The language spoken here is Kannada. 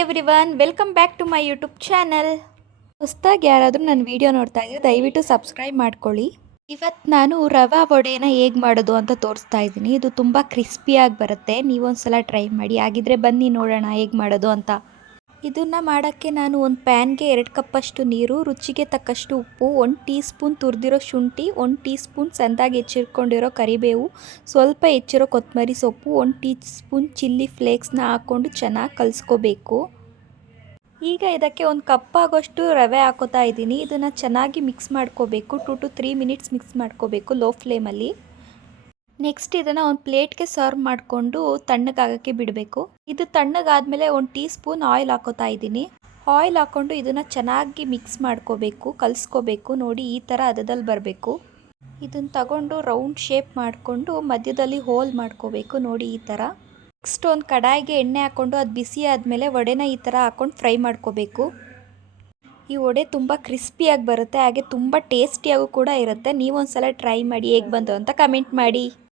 Everyone, welcome back to my YouTube channel. ಹೊಸದಾಗಿ ಯಾರಾದರೂ ನನ್ನ ವಿಡಿಯೋ ನೋಡ್ತಾ ಇದ್ದರೆ ದಯವಿಟ್ಟು ಸಬ್ಸ್ಕ್ರೈಬ್ ಮಾಡ್ಕೊಳ್ಳಿ. ಇವತ್ತು ನಾನು ರವಾ ವಡೆನ ಹೇಗೆ ಮಾಡೋದು ಅಂತ ತೋರಿಸ್ತಾ ಇದ್ದೀನಿ. ಇದು ತುಂಬ ಕ್ರಿಸ್ಪಿಯಾಗಿ ಬರುತ್ತೆ. ನೀವೊಂದ್ಸಲ ಟ್ರೈ ಮಾಡಿ. ಹಾಗಿದ್ರೆ ಬನ್ನಿ ನೋಡೋಣ ಹೇಗೆ ಮಾಡೋದು ಅಂತ. ಇದನ್ನು ಮಾಡೋಕ್ಕೆ ನಾನು ಒಂದು ಪ್ಯಾನ್ಗೆ 2 ಕಪ್ಪಷ್ಟು ನೀರು, ರುಚಿಗೆ ತಕ್ಕಷ್ಟು ಉಪ್ಪು, 1 ಟೀ ಸ್ಪೂನ್ ತುರಿದಿರೋ ಶುಂಠಿ, 1 ಟೀ ಸ್ಪೂನ್ ಸಣ್ಣದಾಗಿ ಹೆಚ್ಚಿಟ್ಕೊಂಡಿರೋ ಕರಿಬೇವು, ಸ್ವಲ್ಪ ಹೆಚ್ಚಿರೋ ಕೊತ್ತಂಬರಿ ಸೊಪ್ಪು, 1 ಟೀ ಸ್ಪೂನ್ ಚಿಲ್ಲಿ ಫ್ಲೇಕ್ಸ್ನ ಹಾಕ್ಕೊಂಡು ಚೆನ್ನಾಗಿ ಕಲಿಸ್ಕೋಬೇಕು. ಈಗ ಇದಕ್ಕೆ 1 ಕಪ್ ಆಗೋಷ್ಟು ರವೆ ಹಾಕೋತಾ ಇದ್ದೀನಿ. ಇದನ್ನು ಚೆನ್ನಾಗಿ ಮಿಕ್ಸ್ ಮಾಡ್ಕೋಬೇಕು. 2 to 3 ಮಿನಿಟ್ಸ್ ಮಿಕ್ಸ್ ಮಾಡ್ಕೋಬೇಕು ಲೋ ಫ್ಲೇಮಲ್ಲಿ. ನೆಕ್ಸ್ಟ್ ಇದನ್ನು ಒಂದು ಪ್ಲೇಟ್ಗೆ ಸರ್ವ್ ಮಾಡಿಕೊಂಡು ತಣ್ಣಗಾಗೋಕ್ಕೆ ಬಿಡಬೇಕು. ಇದು ತಣ್ಣಗಾದ್ಮೇಲೆ 1 ಟೀ ಸ್ಪೂನ್ ಆಯಿಲ್ ಹಾಕೋತಾ ಇದ್ದೀನಿ. ಆಯಿಲ್ ಹಾಕ್ಕೊಂಡು ಇದನ್ನು ಚೆನ್ನಾಗಿ ಮಿಕ್ಸ್ ಮಾಡ್ಕೋಬೇಕು, ಕಲಿಸ್ಕೋಬೇಕು. ನೋಡಿ, ಈ ಥರ ಹದದಲ್ಲಿ ಬರಬೇಕು. ಇದನ್ನು ತಗೊಂಡು ರೌಂಡ್ ಶೇಪ್ ಮಾಡಿಕೊಂಡು ಮಧ್ಯದಲ್ಲಿ ಹೋಲ್ ಮಾಡ್ಕೋಬೇಕು. ನೋಡಿ, ಈ ಥರ. ನೆಕ್ಸ್ಟ್ ಒಂದು ಕಡಾಯಿಗೆ ಎಣ್ಣೆ ಹಾಕ್ಕೊಂಡು ಅದು ಬಿಸಿ ಆದಮೇಲೆ ವಡೆನ ಈ ಥರ ಹಾಕ್ಕೊಂಡು ಫ್ರೈ ಮಾಡ್ಕೋಬೇಕು. ಈ ವಡೆ ತುಂಬ ಕ್ರಿಸ್ಪಿಯಾಗಿ ಬರುತ್ತೆ, ಹಾಗೆ ತುಂಬ ಟೇಸ್ಟಿಯಾಗೂ ಕೂಡ ಇರುತ್ತೆ. ನೀವೊಂದ್ಸಲ ಟ್ರೈ ಮಾಡಿ, ಹೇಗೆ ಬಂತು ಅಂತ ಕಮೆಂಟ್ ಮಾಡಿ.